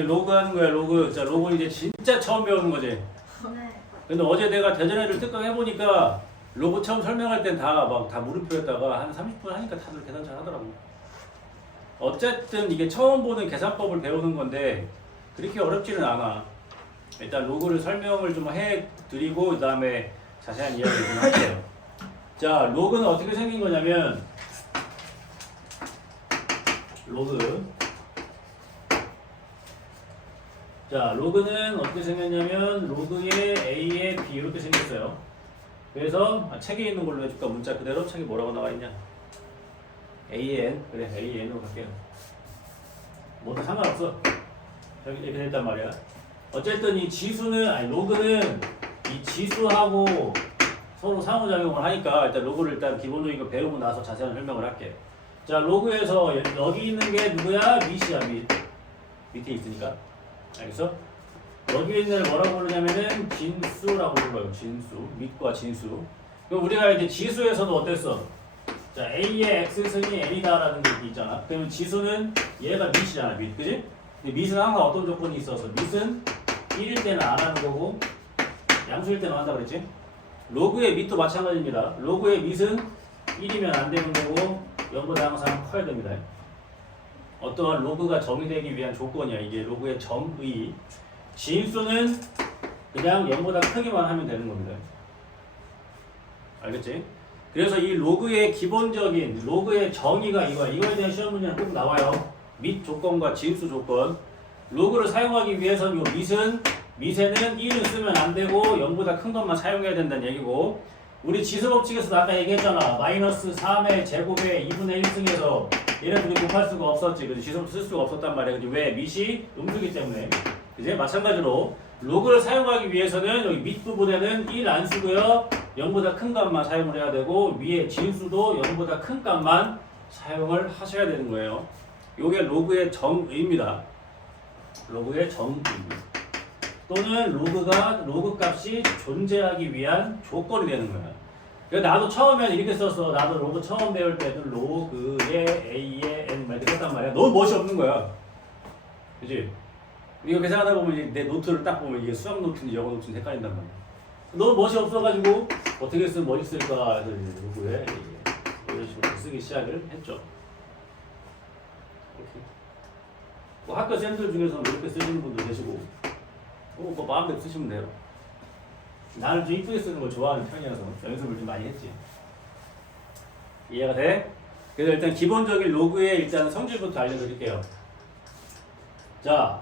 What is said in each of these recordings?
로그 하는 거야, 로그. 자, 로그는 이제 진짜 처음 배우는 거지. 네. 근데 어제 내가 대전애를 특강해보니까 로그 처음 설명할 땐 다 물음표였다가 한 30분 하니까 다들 계산 잘 하더라고. 어쨌든 이게 처음 보는 계산법을 배우는 건데 그렇게 어렵지는 않아. 일단 로그를 설명을 좀 해드리고 그 다음에 자세한 이야기 좀 할게요. 자, 로그는 어떻게 생긴 거냐면 로그는 어떻게 생겼냐면 로그의 A의 B 이렇게 생겼어요. 그래서 책에 있는 걸로 해줄까? 문자 그대로 책에 뭐라고 나와 있냐? AN. 그래, AN으로 갈게요. 뭐도 상관없어. 여기 이렇게 됐단 말이야. 어쨌든 이 로그는 이 지수하고 서로 상호작용을 하니까 일단 로그를 일단 기본적인 거 배우고 나서 자세한 설명을 할게. 자, 로그에서 여기 있는 게 누구야? 밑이야, 밑. 밑에 있으니까. 알겠어? 여기 있는 애를 뭐라고 부르냐면은 진수라고 불러요. 진수. 밑과 진수. 그럼 우리가 이제 지수에서도 어땠어? 자, A의 X승이 N이다라는 게 있잖아. 그러면 지수는 얘가 밑이잖아, 밑. 그지? 근데 밑은 항상 어떤 조건이 있어서 밑은 1일 때는 안 하는 거고 양수일 때는 한다 그랬지? 로그의 밑도 마찬가지입니다. 로그의 밑은 1이면 안 되는 거고 0보다 항상 커야 됩니다. 어떠한 로그가 정의되기 위한 조건이야. 이게 로그의 정의. 진수는 그냥 0보다 크기만 하면 되는 겁니다. 알겠지? 그래서 이 로그의 기본적인 로그의 정의가 이거야. 이거에 대한 시험 문제는 꼭 나와요. 밑 조건과 진수 조건. 로그를 사용하기 위해서는 요 밑에는 1은 쓰면 안 되고 0보다 큰 것만 사용해야 된다는 얘기고, 우리 지수법칙에서도 아까 얘기했잖아. 마이너스 3의 제곱에 2분의 1승에서 얘네들이 곱할 수가 없었지. 그래서 지수법 쓸 수가 없었단 말이야. 근데 왜? 밑이 음수기 때문에. 이제 마찬가지로 로그를 사용하기 위해서는 여기 밑부분에는 1 안 쓰고요. 0보다 큰 값만 사용을 해야 되고 위에 진수도 0보다 큰 값만 사용을 하셔야 되는 거예요. 이게 로그의 정의입니다. 로그의 정의. 또는 로그 값이 존재하기 위한 조건이 되는 거야. 그러니까 나도 처음엔 이렇게 썼어. 나도 로그 처음 배울 때도 로그의 A의 N 이렇게 썼단 말이야. 너무 멋이 없는 거야. 그치? 이거 계산하다 보면 이제 내 노트를 딱 보면 이게 수학 노트인지 영어 노트인지 헷갈린단 말이야. 너무 멋이 없어가지고 어떻게 쓰면 멋있을까 해서 이제 로그에 이런 식으로 쓰기 시작을 했죠. 이렇게. 뭐 학교 쌤들 중에서는 이렇게 쓰시는 분도 계시고 뭐 마음대로 쓰시면 돼요. 나는 좀 이쁘게 쓰는 걸 좋아하는 편이라서 연습을 좀 많이 했지. 이해가 돼? 그래서 일단 기본적인 로그의 일단 성질부터 알려드릴게요. 자,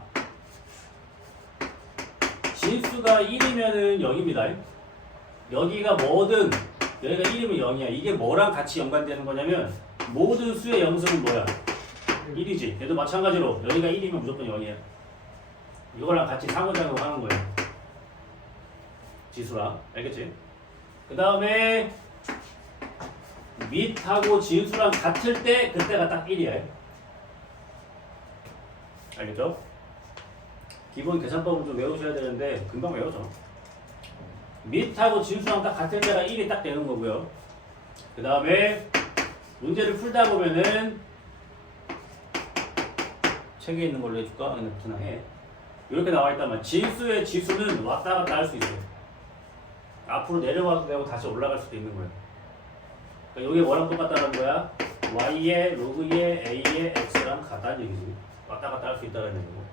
진수가 1이면은 0입니다. 여기가 뭐든 여기가 1이면 0이야. 이게 뭐랑 같이 연관되는 거냐면 모든 수의 영승은 뭐야? 1이지. 얘도 마찬가지로 여기가 1이면 무조건 0이야. 이거랑 같이 상호작용하는 거예요. 지수랑. 알겠지? 그 다음에 밑하고 진수랑 같을 때 그때가 딱 1이야. 알겠죠? 기본 계산법을 좀 외우셔야 되는데 금방 외워져. 밑하고 진수랑 딱 같을 때가 1이 딱 되는 거고요. 그 다음에 문제를 풀다 보면은 책에 있는 걸로 해줄까? 그냥 해. 이렇게 나와 있단 말이야. 진수의 지수는 왔다 갔다 할 수 있어요. 앞으로 내려가도 되고 다시 올라갈 수도 있는 거예요. 그러니까 이게 뭐랑 똑같다는 거야? y의 로그의 a의 x랑 같다는 얘기지. 왔다 갔다 할 수 있다는 얘기고.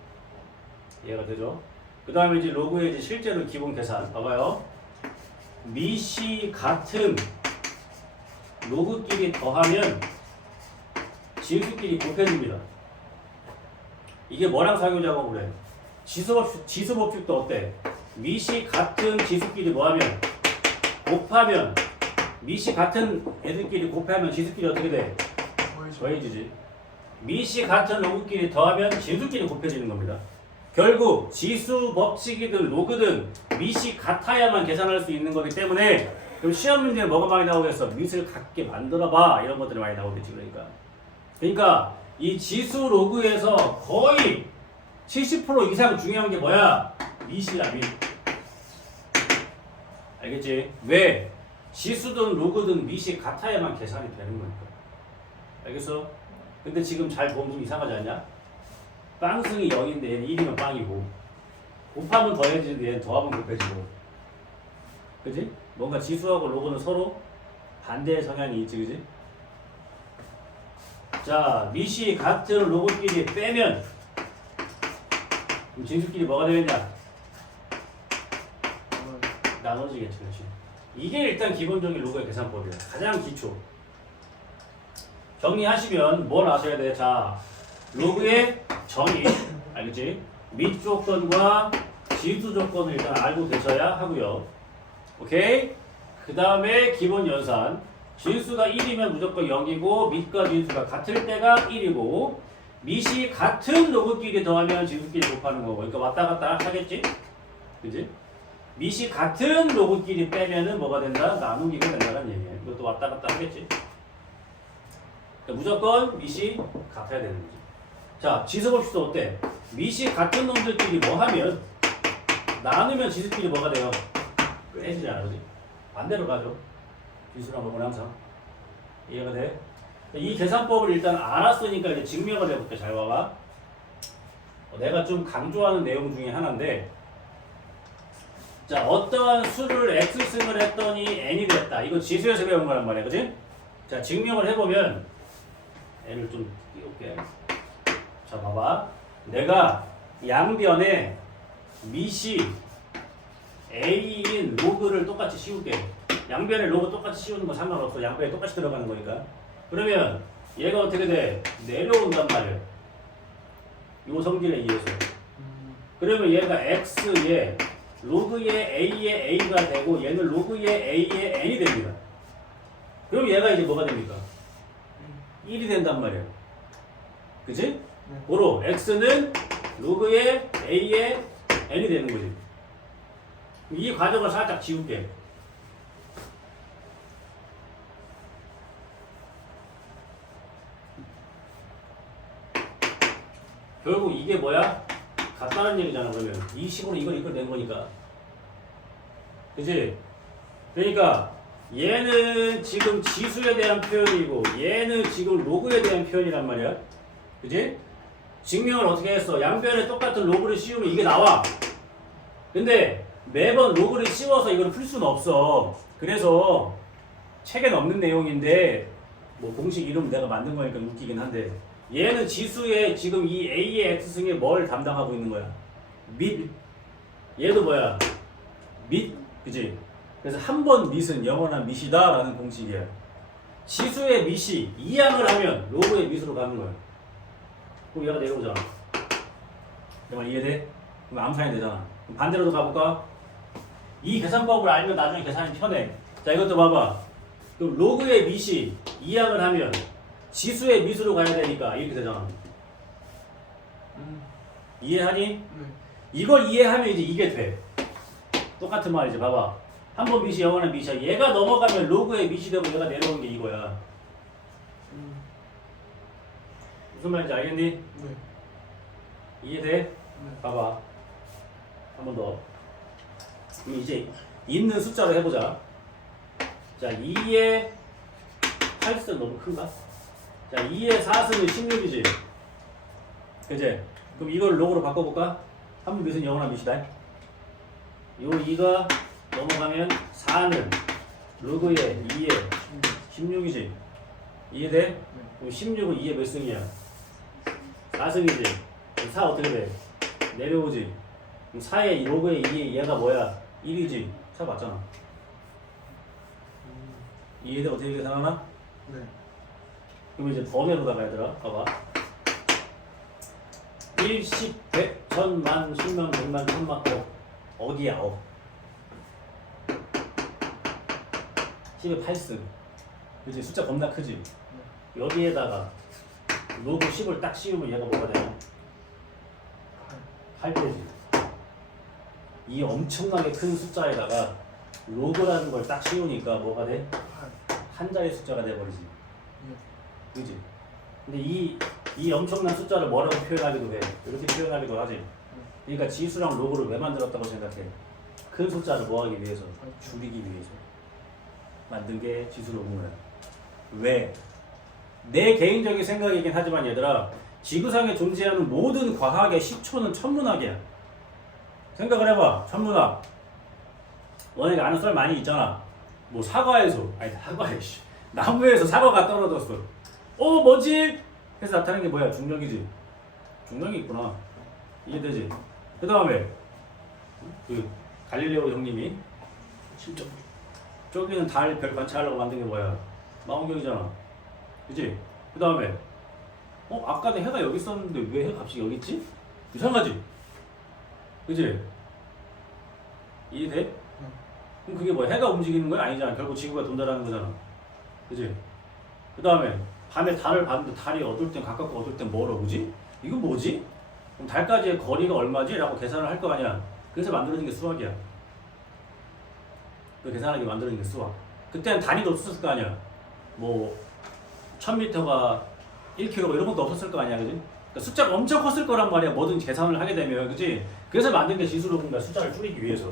이해가 되죠? 그 다음에 이제 로그의 이제 실제로 기본 계산. 봐봐요. 밑이 같은 로그끼리 더하면 진수끼리 곱해집니다. 이게 뭐랑 상호작용을 해? 지수법칙도 어때? 밑이 같은 지수끼리 뭐하면? 곱하면 밑이 같은 애들끼리 곱하면 지수끼리 어떻게 돼? 더해지지. 밑이 같은 로그끼리 더하면 진수끼리 곱해지는 겁니다. 결국 지수 법칙이든 로그든 밑이 같아야만 계산할 수 있는 거기 때문에 그럼 시험 문제에 뭐가 많이 나오겠어? 밑을 같게 만들어봐 이런 것들이 많이 나오겠지. 그러니까 이 지수 로그에서 거의 70% 이상 중요한 게 뭐야? 밑이야, 밑. 알겠지? 왜? 지수든 로그든 밑이 같아야만 계산이 되는 거니까. 알겠어? 근데 지금 잘 보면 좀 이상하지 않냐? 빵승이 0인데 얘는 1이면 빵이고 곱하면 더해지는데 얘는 더하면 곱해지고 그지? 뭔가 지수하고 로그는 서로 반대의 성향이 있지 그지? 자 미시 같은 로그끼리 빼면 그럼 진수끼리 뭐가 되겠냐? 나눠지겠지 그렇지? 이게 일단 기본적인 로그의 계산법이야. 가장 기초. 정리하시면 뭘 아셔야 돼? 자, 로그의 정의, 알겠지? 밑 조건과 지수 조건을 일단 알고 계셔야 하고요. 오케이? 그 다음에 기본 연산. 진수가 1이면 무조건 0이고 밑과 진수가 같을 때가 1이고 밑이 같은 로그끼리 더하면 진수끼리 곱하는 거고 그러니까 왔다 갔다 하겠지? 그지? 밑이 같은 로그끼리 빼면은 뭐가 된다? 나누기가 된다는 얘기야. 이것도 왔다 갔다 하겠지? 그러니까 무조건 밑이 같아야 되는 거지. 자, 지수 봅시다. 어때? 밑이 같은 놈들끼리 뭐 하면 나누면 지수끼리 뭐가 돼요? 빼지잖아, 그지? 반대로 가죠. 지수랑 로그는 항상. 이해가 돼? 이 계산법을 일단 알았으니까 이제 증명을 해볼게. 잘 봐봐. 내가 좀 강조하는 내용 중에 하나인데 자, 어떠한 수를 x승을 했더니 n이 됐다. 이거 지수에서 배운 거란 말이야. 그지? 자, 증명을 해보면 n을 좀 띄울게. 자, 봐봐. 내가 양변에 밑이 a인 로그를 똑같이 씌울게. 양변에 로그 똑같이 씌우는 거 상관없어. 양변에 똑같이 들어가는 거니까. 그러면 얘가 어떻게 돼? 내려온단 말이야. 요 성질에 의해서. 그러면 얘가 x에 로그의 a의 a가 되고 얘는 로그의 a의 n이 됩니다. 그럼 얘가 이제 뭐가 됩니까? 1이 된단 말이에요. 그치? 고로 x는 로그의 a의 n이 되는 거지. 이 과정을 살짝 지울게. 결국 이게 뭐야? 같다는 얘기잖아. 그러면 이 식으로 이걸 이끌어낸 거니까. 그치? 그러니까 얘는 지금 지수에 대한 표현이고 얘는 지금 로그에 대한 표현이란 말이야. 그치? 증명을 어떻게 했어? 양변에 똑같은 로그를 씌우면 이게 나와. 근데 매번 로그를 씌워서 이걸 풀 수는 없어. 그래서 책에는 없는 내용인데 뭐 공식 이름 내가 만든 거니까 웃기긴 한데 얘는 지수에 지금 이 A의 X승에 뭘 담당하고 있는 거야? 밑. 얘도 뭐야? 밑. 그지? 그래서 한 번 밑은 영원한 밑이다 라는 공식이야. 지수의 밑이 이항을 하면 로그의 밑으로 가는 거야. 그럼 얘가 내려오잖아. 정말 이해돼? 그럼 암산이 되잖아. 그럼 반대로도 가볼까? 이 계산법을 알면 나중에 계산이 편해. 자, 이것도 봐봐. 그럼 로그의 밑이 이항을 하면 지수의 밑으로 가야 되니까 이렇게 되잖아. 이해하니? 이걸 이해하면 이제 이게 돼. 똑같은 말이지. 봐봐. 한 번 밑이 영원한 밑이야. 얘가 넘어가면 로그의 밑이 되고 얘가 내려오는 게 이거야. 무슨 말인지 알겠니? 네. 이해돼? 네. 봐봐. 한 번 더. 그럼 이제 있는 숫자로 해보자. 자, 2의 8승 너무 큰가? 자, 2의 4승은 16이지. 그치? 그럼 이걸 로그로 바꿔볼까? 한 번 밑은 영원한 밑이다. 요 2가 넘어가면 4는 로그의 2의 16이지. 이해돼? 그럼 16은 2의 몇 승이야? 4승이지. 4 어떻게 돼? 내려오지. 그럼 4의 로그의 2의 얘가 뭐야? 1이지. 4 맞잖아. 이해돼? 어떻게 계산하나? 네. 그럼 이제 번외로다가 얘들아 봐봐. 1, 10, 100, 1000, 만, 10만, 100만, 1000만 어디야? 10의 8승. 그치? 숫자 겁나 크지? 여기에다가 로그 10을 딱 씌우면 얘가 뭐가 되냐? 8되지. 이 엄청나게 큰 숫자에다가 로그라는 걸 딱 씌우니까 뭐가 돼? 한 자리 숫자가 돼버리지. 그지? 근데 이 엄청난 숫자를 뭐라고 표현하기도 해. 이렇게 표현하기도 하지. 그러니까 지수랑 로그를 왜 만들었다고 생각해? 큰 숫자를 뭐하기 위해서? 줄이기 위해서 만든 게 지수 로그야. 왜? 내 개인적인 생각이긴 하지만 얘들아, 지구상에 존재하는 모든 과학의 시초는 천문학이야. 생각을 해봐. 천문학. 너네가 아는 썰 많이 있잖아. 뭐 사과에서, 아니 사과에 나무에서 사과가 떨어졌어. 뭐지? 해서 나타나는 게 뭐야? 중력이지. 중력이 있구나. 이해되지? 그 다음에 그 갈릴레오 형님이 진짜 저기는 달 별 관찰하려고 만든 게 뭐야? 망원경이잖아. 그치? 그 다음에 아까는 해가 여기 있었는데 왜 해가 갑자기 여기 있지? 이상하지? 그치? 이해돼? 그럼 그게 뭐야? 해가 움직이는 거야? 아니잖아. 결국 지구가 돈다라는 거잖아. 그치? 그 다음에 밤에 달을 봤는데 달이 어떨 땐 가깝고 어떨 땐 멀어. 그지? 이거 뭐지? 그럼 달까지의 거리가 얼마지? 라고 계산을 할 거 아니야. 그래서 만들어진 게 수학이야. 그 계산하게 만들어진 게 수학. 그때는 단위도 없었을 거 아니야. 뭐 1000m가 1km 이런 것도 없었을 거 아니야. 그지? 그러니까 숫자가 엄청 컸을 거란 말이야. 뭐든 계산을 하게 되면. 그지? 그래서 만든 게 지수로군가 숫자를 줄이기 위해서.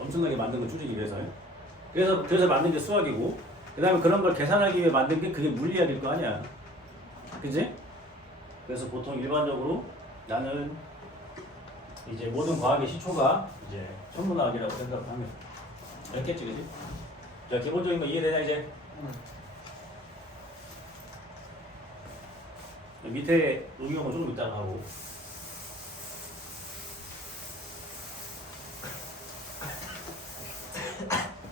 엄청나게 만든 걸 줄이기 위해서요. 그래서 만든 게 수학이고, 그 다음에 그런 걸 계산하기 위해 만든 게 그게 물리학일 거 아니야. 그지? 그래서 보통 일반적으로 나는 이제 모든 과학의 시초가 이제 천문학이라고 생각을 하면 됐겠지, 그지? 자, 기본적인 거 이해되냐, 이제? 밑에 응용은 조금 이따가 하고.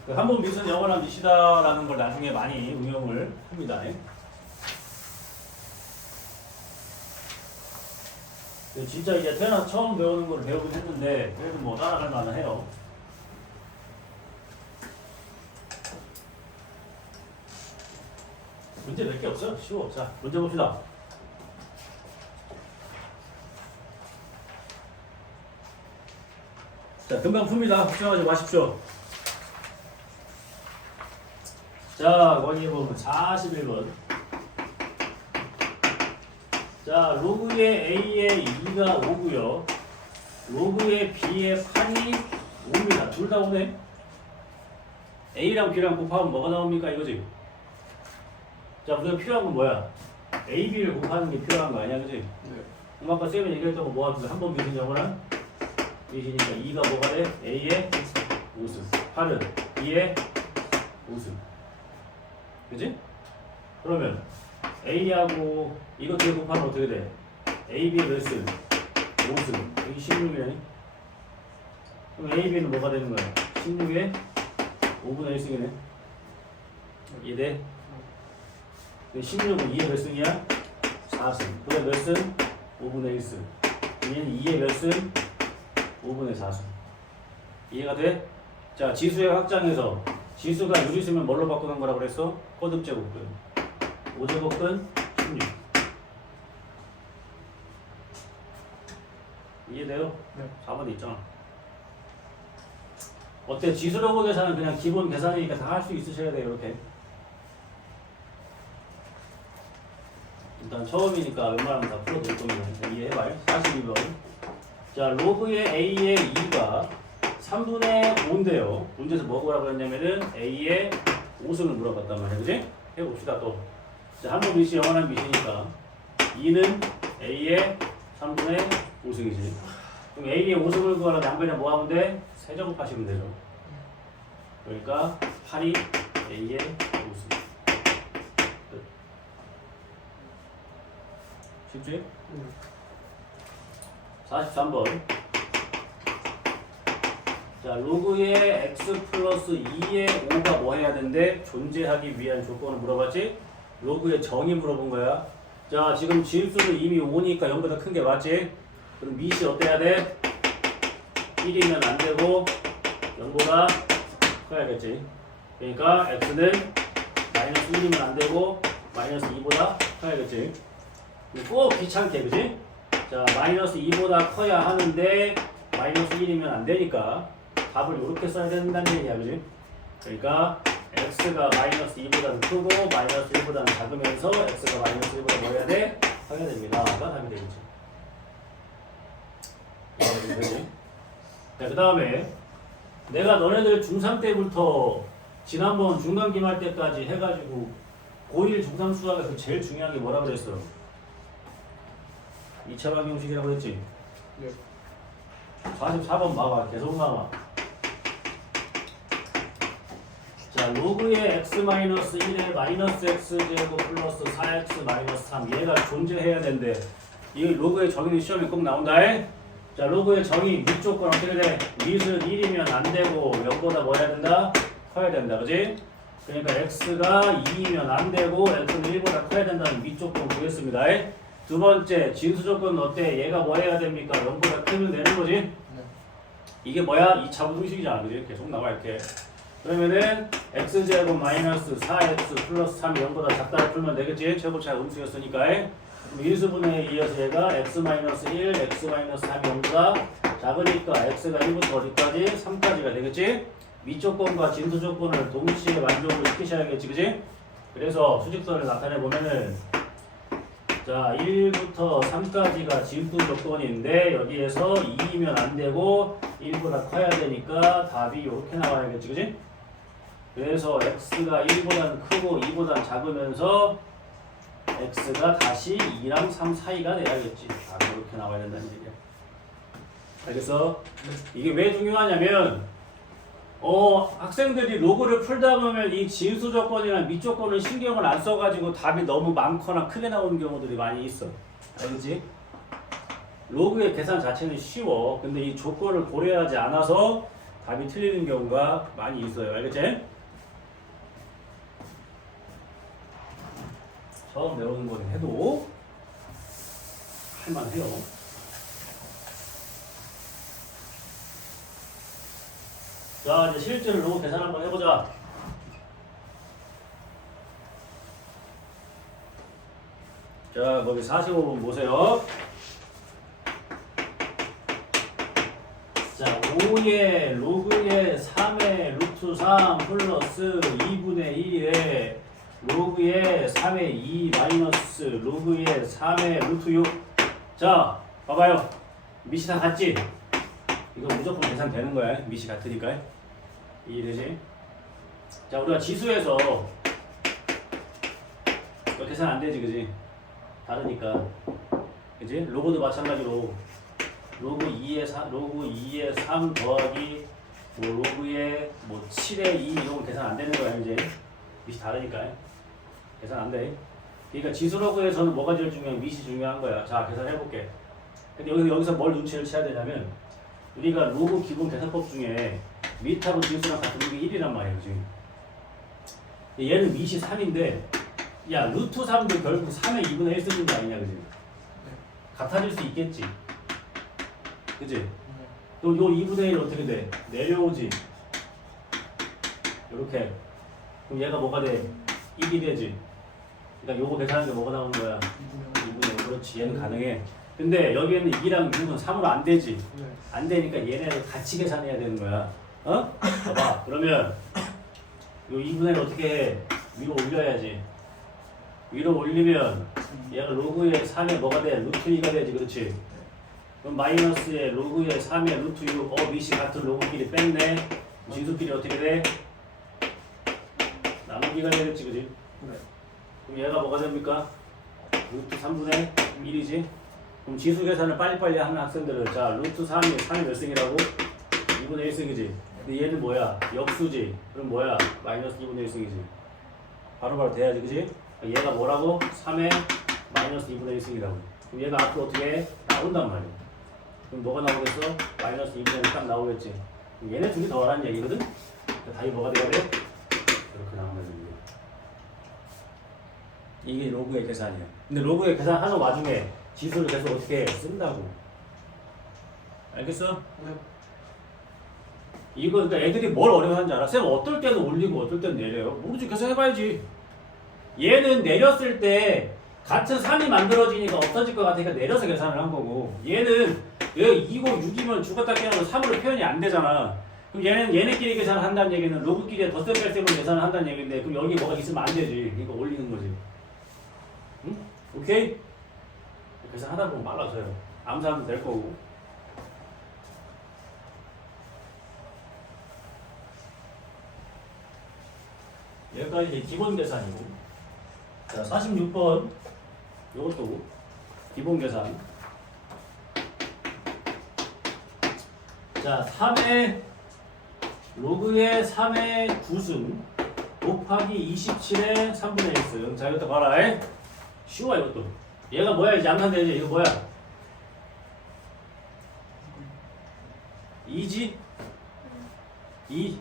한 번 미은 영원한 미시다라는 걸 나중에 많이 응용을 합니다. 진짜 이제 태어나서 처음 배우는 걸 배우긴 했는데 그래도 뭐 따라갈 만은 해요. 문제 몇 개 없어요? 쉬워. 자, 문제 봅시다. 자, 금방 풉니다. 걱정하지 마십시오. 자, 거기 보면 41번. 자, 로그의 A의 2가 5고요. 로그의 B의 8이 5입니다. 둘 다 오네. A랑 B랑 곱하면 뭐가 나옵니까? 이거지? 자, 우리가 필요한 건 뭐야? A, B를 곱하는 게 필요한 거 아니야? 그지? 네. 아까 쌤이 얘기했던 거 뭐 같은데? 한번 미분 영어랑 미시니까 2가 뭐가 돼? A의 5승. 8은 B의 5승. 그지? 그러면 A하고 이거 뒤에 곱하면 어떻게 돼? AB의 몇 승? 5승. 여기 16이네. 그럼 AB는 뭐가 되는 거야? 16에 5분의 1승이네. 이해돼? 16은 2의 몇 승이야? 4승. 그래 몇 승? 5분의 1승. 얘는 2의 몇 승? 5분의 4승. 이해가 돼? 자, 지수의 확장에서 지수가 유리수면 뭘로 바꾸는 거라고 그랬어? 거듭제곱근. 5제곱근 16. 이해돼요? 네. 4번에 있잖아. 어때? 지수로그 계산은 그냥 기본 계산이니까 다 할 수 있으셔야 돼요. 이렇게. 일단 처음이니까 웬만하면 다 풀어드릴 겁니다. 이해해봐요. 42번. 자, 로그의 A의 2가 3분의 5인데요. 문제에서 뭐라고 했냐면은 A의 5승을 물어봤단 말이야. 그지? 해봅시다 또. 자, 한번 미시 영원한 미시니까 2는 A의 3분의 5승이지. 그럼 A의 5승을 구하려면 양변에 뭐 하면 돼? 세제곱하시면 되죠. 그러니까 8이 A의 5승. 끝. 쉽지? 43번. 자, 로그의 x 플러스 2의 5가 뭐 해야 되는데? 존재하기 위한 조건을 물어봤지? 로그의 정의 물어본 거야. 자, 지금 지수는 이미 5니까 0보다 큰 게 맞지? 그럼 미시 어때야 돼? 1이면 안 되고 0보다 커야겠지. 그러니까 x는 마이너스 1이면 안 되고 마이너스 2보다 커야겠지. 꼭 귀찮게, 그지? 자, 마이너스 2보다 커야 하는데 마이너스 1이면 안 되니까 답을 이렇게 써야 된다는 얘기야, 그지? 그러니까 x가 마이너스 2보다는 크고 마이너스 1보다는 작으면서 x가 마이너스 1보다 뭐 해야 돼? 커야 됩니다. 가 답이 되겠지. 그지? 자, 그 다음에 내가 너네들 중3 때부터 지난번 중간기말 할 때까지 해가지고 고1 중3 수학에서 제일 중요한 게 뭐라 그랬어? 2차 방정식이라고 했지? 네. 44번 봐봐. 계속 나와. 자, 로그의 x-1의 마이너스 x제곱 플러스 4x 마이너스 3 얘가 존재해야 된대. 이 로그의 정의는 시험에 꼭 나온다. 자, 로그의 정의 밑조건 어떻게 돼? 밑은 1이면 안 되고 0보다 뭐 해야 된다? 커야 된다. 그지? 그러니까 x가 2이면 안 되고 x는 1보다 커야 된다는 밑조건 구했습니다. 두 번째 진수 조건은 어때? 얘가 뭐 해야 됩니까? 0보다 크면 되는 거지? 네. 이게 뭐야? 2차 부등식이잖아. 그지? 계속 나와 이렇게. 그러면은 x제곱 마이너스 4x 플러스 3이 0보다 작다고 풀면 되겠지? 최고차 음수였으니까. 그럼 1수분에 이어서 얘가 x 마이너스 1, x 마이너스 3이 0보다 작으니까 x가 1부터 어디까지? 3까지가 되겠지? 밑조건과 진수 조건을 동시에 만족을 시키셔야겠지, 그지? 그래서 수직선을 나타내 보면은 자 1부터 3까지가 진수 조건인데 여기에서 2이면 안 되고 1보다 커야 되니까 답이 이렇게 나와야겠지, 그지? 그래서 x가 1보다는 크고 2보다는 작으면서 x가 다시 2랑 3 사이가 돼야겠지. 바로 이렇게 나와야 된다는 얘기야. 알겠어? 이게 왜 중요하냐면 학생들이 로그를 풀다 보면 이 진수 조건이나 밑 조건을 신경을 안 써가지고 답이 너무 많거나 크게 나오는 경우들이 많이 있어. 알겠지? 로그의 계산 자체는 쉬워. 근데 이 조건을 고려하지 않아서 답이 틀리는 경우가 많이 있어요. 알겠지? 처음 배우는 거는 해도 할만해요. 자, 이제 실제로 로그 계산 한번 해보자. 자, 거기 45번 보세요. 자, 5의 로그의 3의 루트 3 플러스 2분의 1의 로그의 3의 2 마이너스 로그의 3의 루트 6. 자, 봐봐요. 밑이 다 같지? 이거 무조건 계산되는 거야. 밑이 같으니까. 이해되지? 자, 우리가 지수에서 이거 계산 안 되지, 그지? 다르니까. 그지? 로그도 마찬가지로 로그 2의 3 더하기 뭐 로그의 뭐 7의 2 이런 거 계산 안 되는 거야, 이제. 밑이 다르니까. 계산 안 돼. 그러니까 지수 로그에서는 뭐가 제일 중요해? 밑이 중요한 거야. 자, 계산해 볼게. 근데 여기서 뭘 눈치를 채야 되냐면 우리가 로그 기본 계산법 중에 밑하고 진수랑 같은 게 1이란 말이에요, 지금. 얘는 밑이 3인데, 야, 루트 3도 결국 3의 2분의 1 쓰는 거 아니냐, 그지? 같아질 수 있겠지. 그지? 또 요 2분의 1 어떻게 돼? 내려오지. 이렇게. 그럼 얘가 뭐가 돼? 1이 되지. 그러니까 요거 계산하는 게 뭐가 나오는 거야? 2분의 1. 그렇지. 얘는 가능해. 근데 여기에는 2랑 6은 3으로 안 되지. 안 되니까 얘네를 같이 계산해야 되는 거야. 어? 봐봐. 그러면 요 2분의 1 어떻게 해? 위로 올려야지. 위로 올리면 얘가 로그의 3에 뭐가 돼? 루트 2가 되지. 그렇지? 그럼 마이너스에 로그의 3에 루트 6. 밑이 같은 로그끼리 뺐네. 진수끼리 어떻게 돼? 나누기가 되겠지. 그지? 그럼 얘가 뭐가 됩니까? 루트 3분의 1이지? 그럼 지수 계산을 빨리빨리 하는 학생들은 자 루트 3이 몇 승이라고? 2분의 1승이지. 근데 얘는 뭐야? 역수지. 그럼 뭐야? 마이너스 2분의 1승이지. 바로바로 돼야지, 그지? 얘가 뭐라고? 3의 마이너스 2분의 1승이라고. 그럼 얘가 앞으로 어떻게 해? 나온단 말이야. 그럼 뭐가 나오겠어? 마이너스 2분의 1 딱 나오겠지. 그럼 얘네 둘이 더하라는 얘기거든? 그러니까 답이 뭐가 돼야 돼? 이렇게 나오는 얘기야. 이게 로그의 계산이야. 근데 로그의 계산하는 와중에 지수를 계속 어떻게 쓴다고. 알겠어? 네. 이거 그러니까 애들이 뭘 어려워하는지 알아? 쌤 어떨 때는 올리고 어떨 때는 내려요? 모르지. 계속 해봐야지. 얘는 내렸을 때 같은 3이 만들어지니까 없어질 것 같으니까 내려서 계산을 한 거고 얘는 얘 2고 6이면 죽었다 깨어나서 3으로 표현이 안 되잖아. 그럼 얘네끼리 계산을 한다는 얘기는 로그끼리 덧셈 뺄셈으로 계산을 한다는 얘기인데 그럼 여기 뭐가 있으면 안 되지. 그러니까 올리는 거지. 응? 오케이? 그래서 하다 보면 말라서요. 암산하면 될 거고. 여기까지 이제 기본 계산이고. 자, 46번. 요것도 기본 계산. 자, 3의 로그의 3의 9승 곱하기 27의 3분의 1승. 자, 이것도 봐라. 쉬워 이것도. 얘가 뭐야? 이제 양산되지. 이거 뭐야? 2지? 2.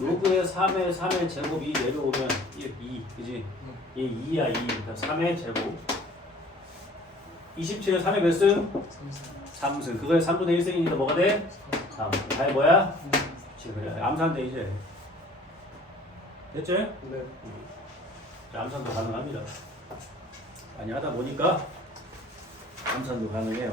로그의 3의 제곱이 내려오면 2. 그지? 얘 2야 2. 그러니까 3의 제곱. 27의 3의 몇 승? 3승. 그거의 3분의 1승이니까 뭐가 돼? 3. 다이 뭐야? 그래. 암산돼 이제. 됐죠? 네. 자, 암산도 가능합니다. 많이 하다 보니까 암산도 가능해요.